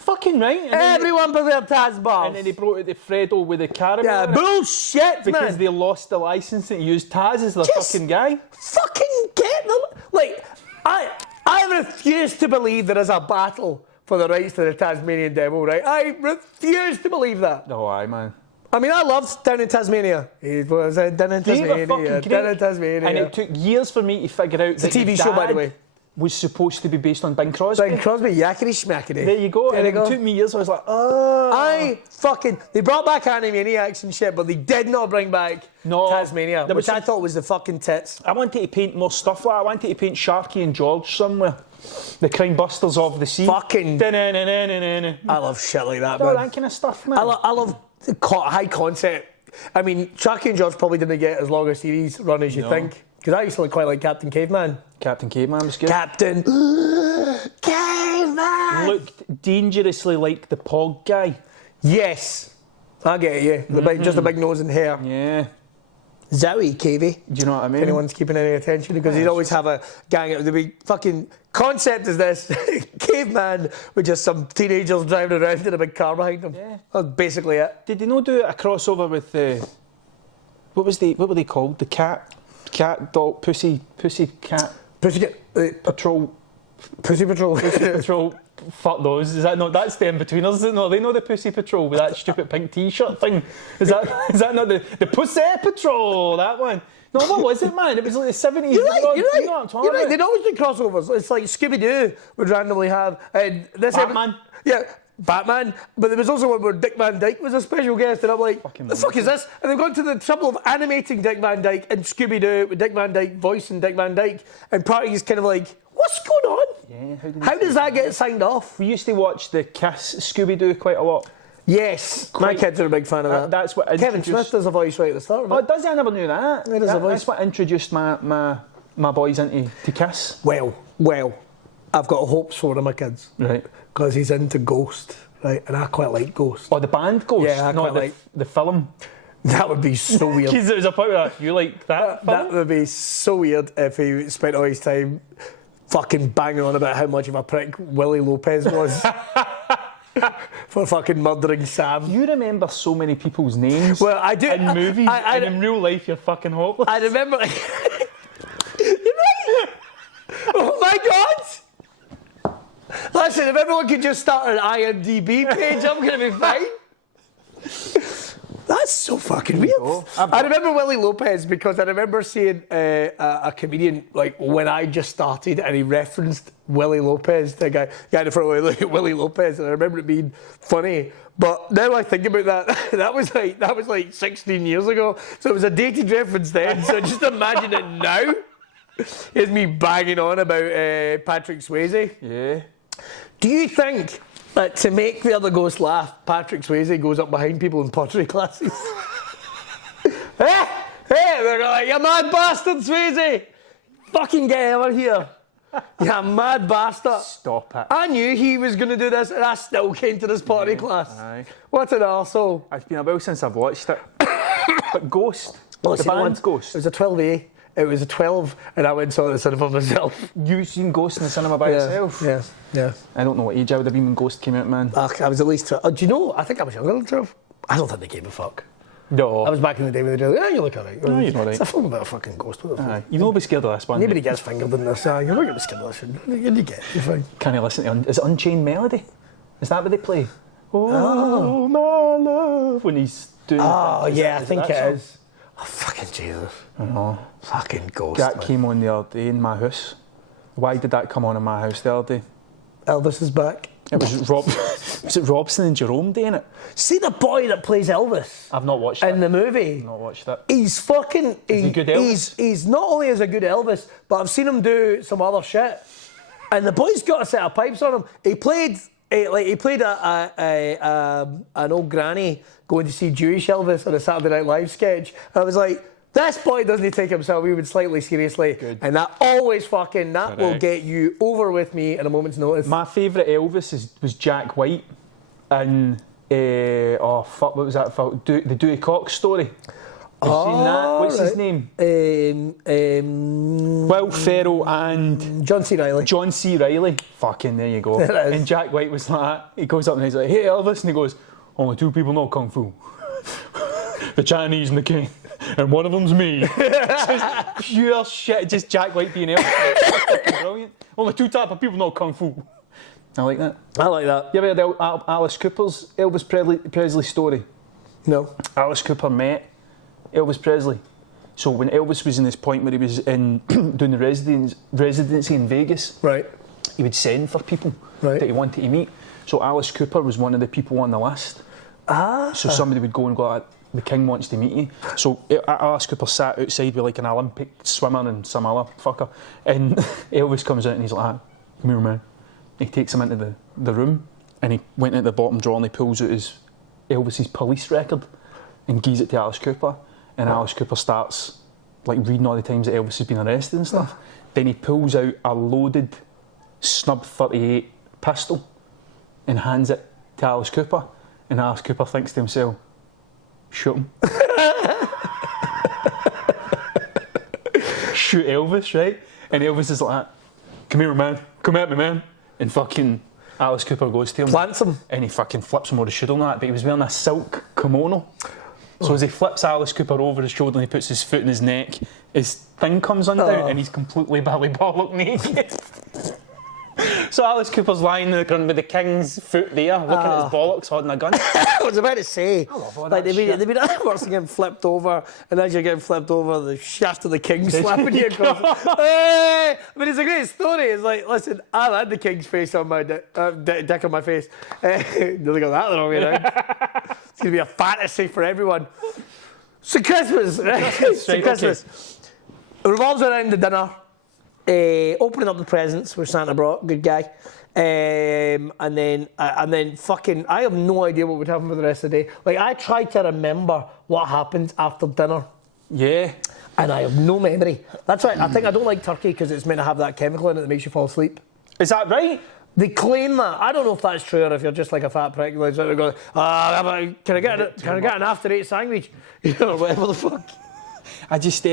Fucking right. And everyone preferred Taz bars. And then they brought out the Freddo with the caramel. Yeah, bullshit, because they lost the licence that used Taz as the fucking guy. Fucking get them. Like, I refuse to believe there is a battle for the rights to the Tasmanian devil, right? I refuse to believe that. No, aye, man. I mean, I loved Down in Tasmania. It was Down in Tasmania. Down in Tasmania. And it took years for me to figure out that it's a TV show, by the way. Was supposed to be based on Bing Crosby. Bing Crosby, yakety schmackety. There you go. It took me years. I was like, they brought back Animaniacs and shit, but they did not bring back Tasmania, which I thought was the fucking tits. I wanted to paint more stuff like that. I wanted to paint Sharky and George somewhere. The Crime Busters of the Sea. Fucking. I love shit like that, man. That kind of stuff, man. I love high concept. I mean, Sharky and George probably didn't get as long a series run as you think. Because I used to quite like Captain Caveman. Captain Caveman was good. Captain Caveman! Looked dangerously like the Pog guy. Yes. I get you. Just a big nose and hair. Yeah. Zowie, Cavey. Do you know what I mean? If anyone's keeping any attention, because he'd always have a gang of the fucking concept is this caveman with just some teenagers driving around in a big car behind them. Yeah. That's basically it. Did they not do a crossover with what were they called? The cat dog pussy cat patrol. Pussy Patrol. Pussy Patrol. Fuck those. Is that not? That's the in-betweeners, is it not? They know the Pussy Patrol with that stupid pink t-shirt thing. Is that not the Pussy Patrol? That one. No, what was it, man? It was like the 70s. You're right. You know what I'm talking about? They'd always do crossovers. It's like Scooby-Doo would randomly have this Batman. Batman. But there was also one where Dick Van Dyke was a special guest, and I'm like, the fuck is this? And they've gone to the trouble of animating Dick Van Dyke and Scooby-Doo with Dick Van Dyke voicing Dick Van Dyke, and Party's kind of like, what's going on? Yeah, how does that get signed off? We used to watch the Kiss Scooby-Doo quite a lot. Yes, my kids are a big fan of that. That's what Kevin Smith does a voice right at the start. Oh, does he? I never knew that. That's what introduced my boys into Kiss. Well, I've got hopes for my kids. Right. Because he's into Ghost, right? And I quite like Ghost. Oh, the band Ghost? Yeah, I quite like the film. That would be so weird. Because there's a point where you like that film? That would be so weird if he spent all his time fucking banging on about how much of a prick Willie Lopez was. For fucking murdering Sam. You remember so many people's names. Well, I do. In movies, and in real life, you're fucking hopeless. I remember. You're right. Oh my God. Listen, if everyone could just start an IMDb page, I'm going to be fine. That's so fucking weird. I remember Willie Lopez because I remember seeing a comedian like when I just started and he referenced Willie Lopez, the guy in front of me, Willie Lopez, and I remember it being funny. But now I think about that, that was like 16 years ago. So it was a dated reference then. So just imagine it now. It's me banging on about Patrick Swayze. Yeah. Do you think that to make the other ghost laugh, Patrick Swayze goes up behind people in pottery classes? Hey, they're like, you mad bastard, Swayze! Fucking get over here. You mad bastard. Stop it. I knew he was going to do this and I still came to this pottery class. Aye. What an arsehole. It's been a while since I've watched it. But Ghost, well, the band's Ghost. It was a 12A. It was a 12 and I went and saw it in the cinema myself. You seen Ghost in the cinema by yourself? Yes, yeah. I don't know what age I would have been when Ghost came out, man. I was at least 12. Do you know, I think I was younger than 12. I don't think they gave a fuck. No. I was back in the day when they were like, you look alright. No, you're alright. It's a film about a fucking ghost. What the fuck? You've not be scared of this one. Nobody gets fingered in this. You're not going to be scared of this. You're fine. Can you listen to is it Unchained Melody? Is that what they play? Oh, my love. When he's doing I think it song? is. Oh, fucking Jesus. I know. Fucking ghost. That man. came on the other day in my house. Why did that come on in my house the other day? Elvis is back. It was was it Robson and Jerome doing it? See the boy that plays Elvis I've not watched in it. the movie? I've not watched it. He's fucking. Is he good Elvis? He's not only is a good Elvis, but I've seen him do some other shit. And the boy's got a set of pipes on him. He played an old granny going to see Jewish Elvis on a Saturday Night Live sketch. And I was like, this boy doesn't take himself even slightly seriously. Good. And that always fucking, that will Correct. get you over with me in a moment's notice. My favourite Elvis was Jack White and what was that film? The Dewey Cox Story. Have you seen that? What's his name? Will Ferrell and John C. Reilly. John C. Reilly. Fucking there you go. There it is. And Jack White was like that. He goes up and he's like, "Hey Elvis," and he goes, "Only two people know Kung Fu. The Chinese and the King. And one of them's me." It's just pure shit. Just Jack White being Elvis. That's fucking brilliant. Only two type of people know Kung Fu. I like that. I like that. You ever heard Alice Cooper's Elvis Presley story? No. Alice Cooper met Elvis Presley. So when Elvis was in this point where he was in doing the residency in Vegas, Right. he would send for people Right. that he wanted to meet. So Alice Cooper was one of the people on the list. So somebody would go and go, "The King wants to meet you." So Alice Cooper sat outside with like an Olympic swimmer and some other fucker. And Elvis comes out and he's like, "Come here, man." He takes him into the room and he went into the bottom drawer and he pulls out Elvis's police record and gives it to Alice Cooper. And Alice Cooper starts like reading all the times that Elvis has been arrested and stuff. Then he pulls out a loaded snub 38 pistol and hands it to Alice Cooper. And Alice Cooper thinks to himself, "Shoot him." Shoot Elvis, right? And Elvis is like, "Come here, man. Come at me, man." And fucking Alice Cooper goes to him. Plants him. And he fucking flips him over his shoulder and that, but he was wearing a silk kimono. So as he flips Alice Cooper over his shoulder and he puts his foot in his neck, his thing comes undone and he's completely Billy bollock naked. So Alice Cooper's lying in the ground with the King's foot there, looking at his bollocks, holding a gun. I was about to say, I love all like that they've been worse than getting flipped over, and as you're getting flipped over, the shaft of the King slapping you across. Hey! I mean, it's a great story. It's like, listen, I've had the King's face on my dick on my face. Nearly got that the wrong way around. It's gonna be a fantasy for everyone. So Christmas, right? So Christmas. It revolves around the dinner. Opening up the presents which Santa brought, good guy, and then fucking, I have no idea what would happen for the rest of the day. Like, I try to remember what happens after dinner, Yeah. and I have no memory. That's why I think I don't like turkey, because it's meant to have that chemical in it that makes you fall asleep. Is that right? They claim that. I don't know if that's true or if you're just like a fat prick. Like, they're going, can I get an after 8 sandwich? You know, whatever the fuck. I just,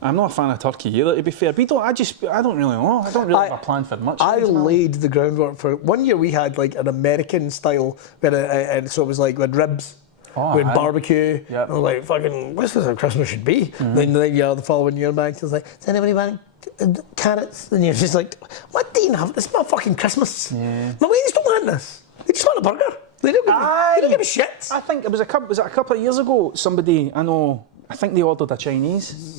I'm not a fan of turkey either, to be fair. I don't really know. I don't really have a plan for much. I laid the groundwork for it. One year we had like an American style, and so it was like we had ribs, we had barbecue. Yep. And I was like, fucking, this is how Christmas should be. Then the following year, Max was like, does anybody want carrots? And you're just like, what do you have? This is not fucking Christmas. Yeah. My ladies don't want this. They just want a burger. They don't give a shit. I think it was a couple of years ago, somebody, I think they ordered a Chinese.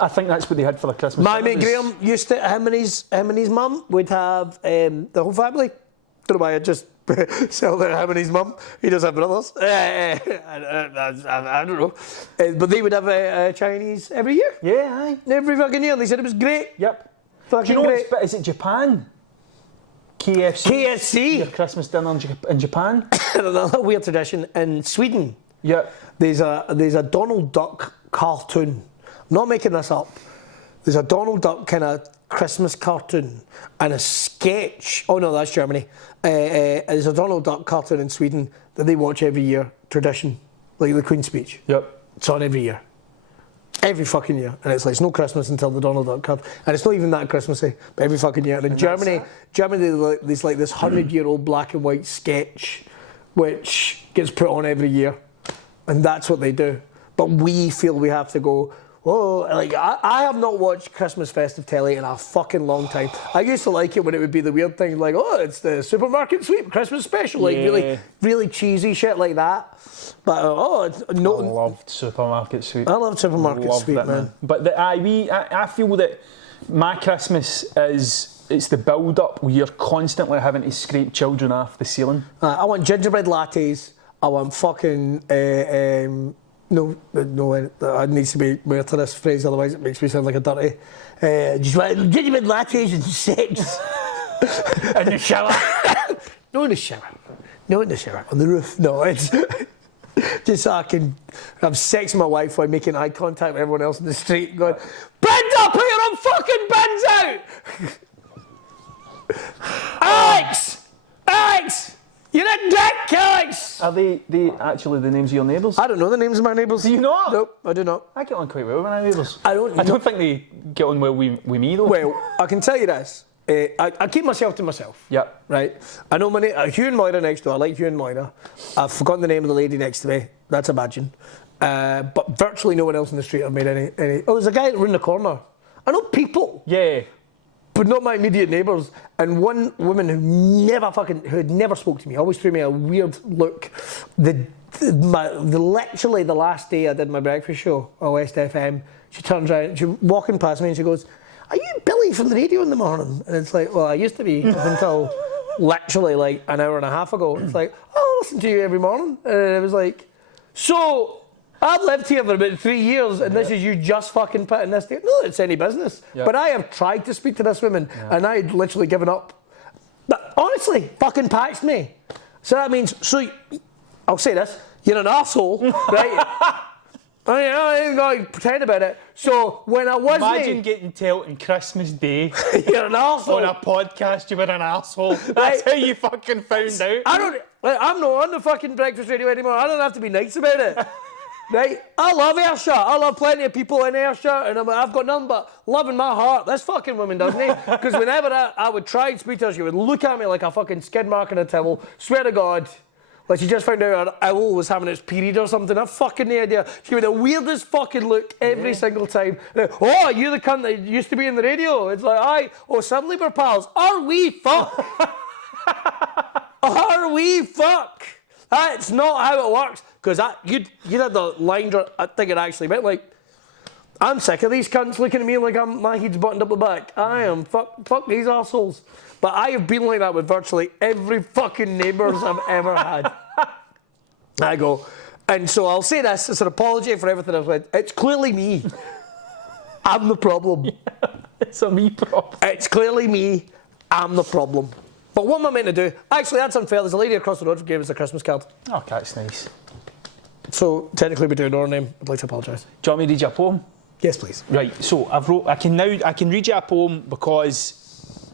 I think that's what they had for their Christmas. My mate Graham used to, him and his mum would have the whole family. Don't know why I just sell him and his mum. He does have brothers. I don't know. But they would have a Chinese every year. Yeah, aye. Every fucking year. They said it was great. Yep. Fucking Do you know great. is it Japan? KFC. Your Christmas dinner in Japan. Another weird tradition in Sweden. Yep. There's a Donald Duck cartoon. I'm not making this up. There's a Donald Duck kind of Christmas cartoon and a sketch. Oh no, that's Germany. There's a Donald Duck cartoon in Sweden that they watch every year. Tradition, like the Queen's speech. Yep. It's on every year. Every fucking year. And it's like, it's no Christmas until the Donald Duck cartoon. And it's not even that Christmassy, but every fucking year. And in Germany, there's like this 100-year-old black and white sketch which gets put on every year. And that's what they do. But we feel we have to go, oh, like I have not watched Christmas festive telly in a fucking long time. I used to like it when it would be the weird thing like, oh, it's the supermarket sweep Christmas special, like really cheesy shit like that. But I loved supermarket sweep. I loved supermarket sweep, man. But I feel that my Christmas it's the build up where you're constantly having to scrape children off the ceiling. I want gingerbread lattes. I want fucking no, it needs to be more to this phrase, otherwise it makes me sound like a dirty. Just want gingerbread lattes and sex. In the shower. No, in the shower. No, in the shower. On the roof. No, it's just so I can have sex with my wife while making eye contact with everyone else in the street and going, bins up here, I'm fucking bins out! Alex! You're a dick, Alex! Are they actually the names of your neighbours? I don't know the names of my neighbours. Do you not? Nope, I do not. I get on quite well with my neighbours. I don't think they get on well with me though. Well, I can tell you this. I keep myself to myself. Yeah. Right? I know Hugh and Moira next door. I like Hugh and Moira. I've forgotten the name of the lady next to me. That's Imagine. But virtually no one else in the street have made any... Oh, there's a guy around the corner. I know people. Yeah. But not my immediate neighbours. And one woman who had never spoke to me, always threw me a weird look. Literally the last day I did my breakfast show on West FM, she turns around, she's walking past me and she goes, are you Billy from the radio in the morning? And it's like, well, I used to be up until literally like an hour and a half ago. It's like, oh, I listen to you every morning. And it was like, so... I've lived here for about 3 years and this is you just fucking putting this there. No, it's any business. Yep. But I have tried to speak to this woman and I'd literally given up. But honestly, fucking patched me. So that means, I'll say this, you're an arsehole, right? I ain't going to pretend about it. So when I was Imagine getting told on Christmas Day you're an arsehole. On a podcast you were an arsehole. That's how you fucking found out. I'm not on the fucking breakfast radio anymore. I don't have to be nice about it. Right, I love Ayrshire. I love plenty of people in Ayrshire, and I've got nothing but love in my heart. This fucking woman, doesn't he? Because whenever I would try and speak to her, she would look at me like a fucking skid mark in a towel. Swear to God, like she just found out her owl was having its period or something. I've fucking no idea. She gave me the weirdest fucking look every single time. Oh, you're the cunt that used to be in the radio. It's like, aye. Oh, suddenly we're pals. Are we fuck? Are we fuck? That's not how it works. Because you had the line, I think it actually meant like, I'm sick of these cunts looking at me like my head's buttoned up the back. I am, fuck these arseholes. But I have been like that with virtually every fucking neighbours I've ever had. I go, and so I'll say this, it's an apology for everything I've said. It's clearly me. I'm the problem. Yeah, it's a me problem. It's clearly me. I'm the problem. But what am I meant to do? Actually, that's unfair. There's a lady across the road who gave us a Christmas card. Oh, that's nice. So, technically we do ignore her name. I'd like to apologise. Do you want me to read you a poem? Yes, please. Right, so I can read you a poem because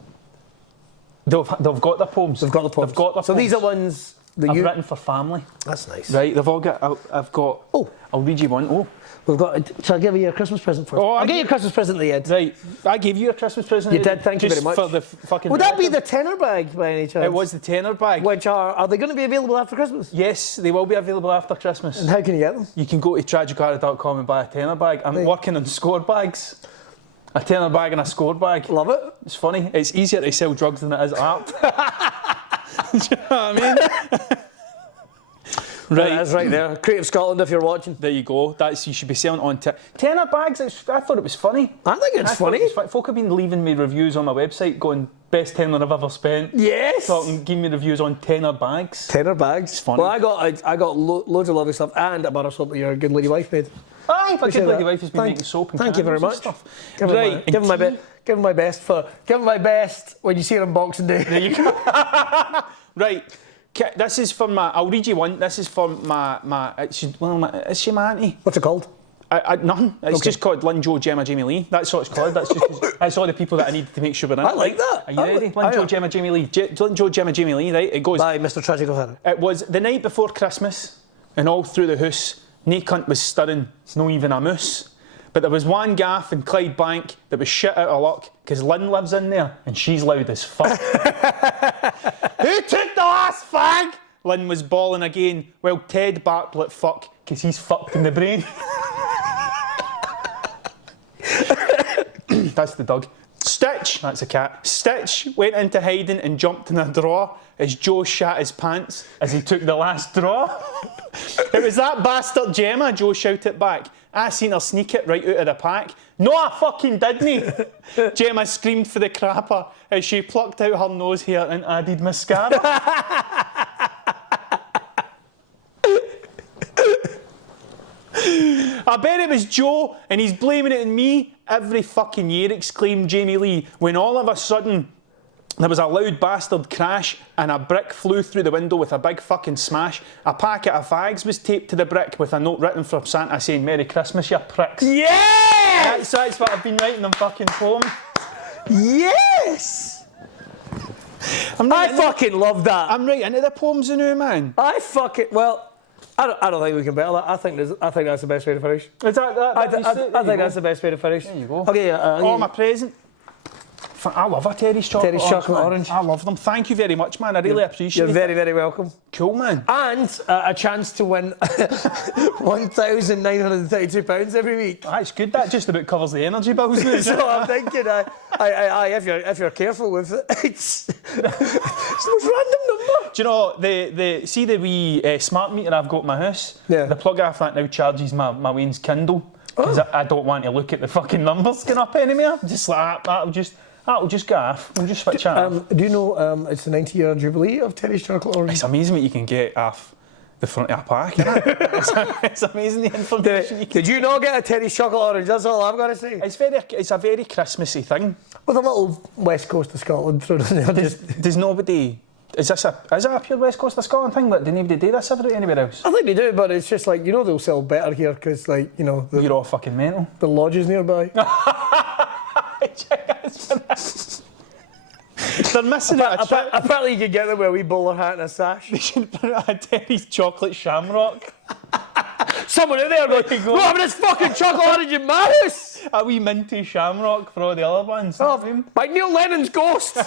they've got their poems. They've got the poems. So these are ones that I've written for family. That's nice. Right, they've all got, I've got, I'll read you one. Oh. We've got, shall I give you a Christmas present first? I'll get you a Christmas present at the end. Right, I gave you a Christmas present. You did, thank you very much. For the fucking Would that be the tenner bag by any chance? It was the tenner bag. Which are they going to be available after Christmas? Yes, they will be available after Christmas. And how can you get them? You can go to tragiccara.com and buy a tenner bag. I'm working on score bags. A tenner bag and a score bag. Love it. It's funny. It's easier to sell drugs than it is art. Do you know what I mean? Right, that's right there. Creative Scotland, if you're watching. There you go. You should be selling on tenner bags. I thought it was funny. I think it's funny. Folk have been leaving me reviews on my website going, best tenner I've ever spent. Yes. Give me reviews on tenner bags. Tenner bags. It's funny. Well, I got loads of lovely stuff and a bar of soap that your good lady wife made. Aye, my good lady wife has been making soap and thank you very much. Stuff. Give him my best when you see her on Boxing Day. There you go. Right. This is for my. I'll read you one. This is for my. Is she my auntie? What's it called? Nothing. It's just called Lynn, Joe, Gemma, Jamie Lee. That's what it's called. That's just that's all the people that I needed to make sure we're in. I like that. Are you ready? Lynn, Joe, Gemma, Jamie Lee. Lynn, Joe, Gemma, Jamie Lee. Right. It goes. By Mr. Tragical. It was the night before Christmas, and all through the house, nae cunt was stirring, no even a moose. But there was one gaff in Clydebank that was shit out of luck because Lynn lives in there and she's loud as fuck. Who took the last fag? Lynn was bawling again, while Ted barked like fuck because he's fucked in the brain. That's the dog. Stitch, that's a cat. Stitch went into hiding and jumped in a drawer as Joe shat his pants as he took the last drawer. It was that bastard Gemma, Joe shouted back. I seen her sneak it right out of the pack. No, I fucking didn't. Gemma screamed for the crapper as she plucked out her nose hair and added mascara. I bet it was Joe and he's blaming it on me every fucking year, exclaimed Jamie Lee, when all of a sudden there was a loud bastard crash and a brick flew through the window with a big fucking smash. A packet of fags was taped to the brick with a note written from Santa saying, Merry Christmas, you pricks. Yes! That's what I've been writing them fucking poem. Yes! I fucking love that. I'm right into the poems now, man. I don't think we can battle that. I think that's the best way to finish. Is that I think that's the best way to finish. There you go. Okay, my present. I love a Terry's chocolate Terry's chocolate orange. I love them. Thank you very much, man. I really appreciate it. You're very, very welcome. Cool, man. And a chance to win £1,932 every week. That's good. That just about covers the energy bills. So I'm thinking, if you're careful with it, it's the most random number. Do you know the wee smart meter I've got in my house? Yeah. The plug off that now charges my Wayne's Kindle because I don't want to look at the fucking numbers going up anymore. Just like that'll just go off. We'll just switch it off. Do you know it's the 90-year jubilee of Terry's chocolate orange? It's amazing what you can get off the front of a pack, isn't it? It's amazing the information. Did you not get a Terry's chocolate orange? That's all I've got to say. It's a very Christmassy thing. With a little West Coast of Scotland thrown in there. Does nobody? Is it a pure West Coast of Scotland thing? But did anybody do this anywhere else? I think they do, but it's just like, they'll sell better here because, like, you're all fucking mental. The lodge is nearby. They're missing out. Apparently you can get them with a wee bowler hat and a sash. They should put a Terry's chocolate shamrock. Someone in there going, we're having this fucking chocolate orange in my house. A wee minty shamrock for all the other ones. Oh, by Neil Lennon's ghost.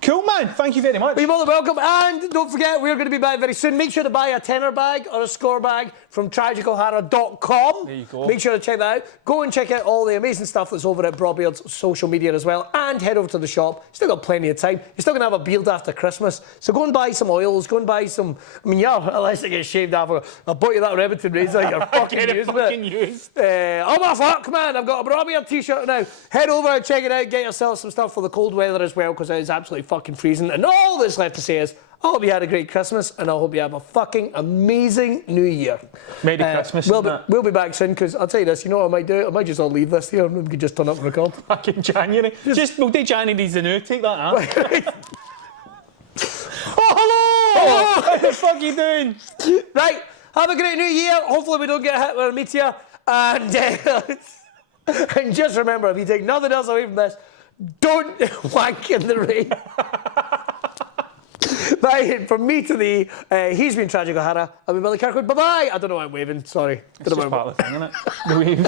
Cool, man. Thank you very much. You're more than welcome. And don't forget, we're going to be back very soon. Make sure to buy a tenner bag or a score bag from tragicalhara.com. There you go. Make sure to check that out. Go and check out all the amazing stuff that's over at Brawbeard's social media as well. And head over to the shop. Still got plenty of time. You're still going to have a beard after Christmas. So go and buy some oils. Go and buy some... unless it gets shaved off. I'll buy you that Remington razor. You're fucking used. Oh my fuck, man. I've got a Brawbeard t-shirt now. Head over and check it out. Get yourself some stuff for the cold weather as well, because it is absolutely fucking freezing. And all that's left to say is, I hope you had a great Christmas, and I hope you have a fucking amazing New Year. Merry Christmas. We'll be back soon, because I'll tell you this, you know what I might do? I might just all leave this here, and we could just turn up and record. Back in January. We'll do January's the new. Take that out. Oh, hello! What the fuck are you doing? Right, have a great New Year. Hopefully we don't get hit with a meteor. And just remember, if you take nothing else away from this, don't wank in the rain. Bye. From me to thee, he's been Tragic O'Hara. I've been Billy Kirkwood. Bye-bye. I don't know why I'm waving. Sorry. It's just part of the thing, isn't it? The wave.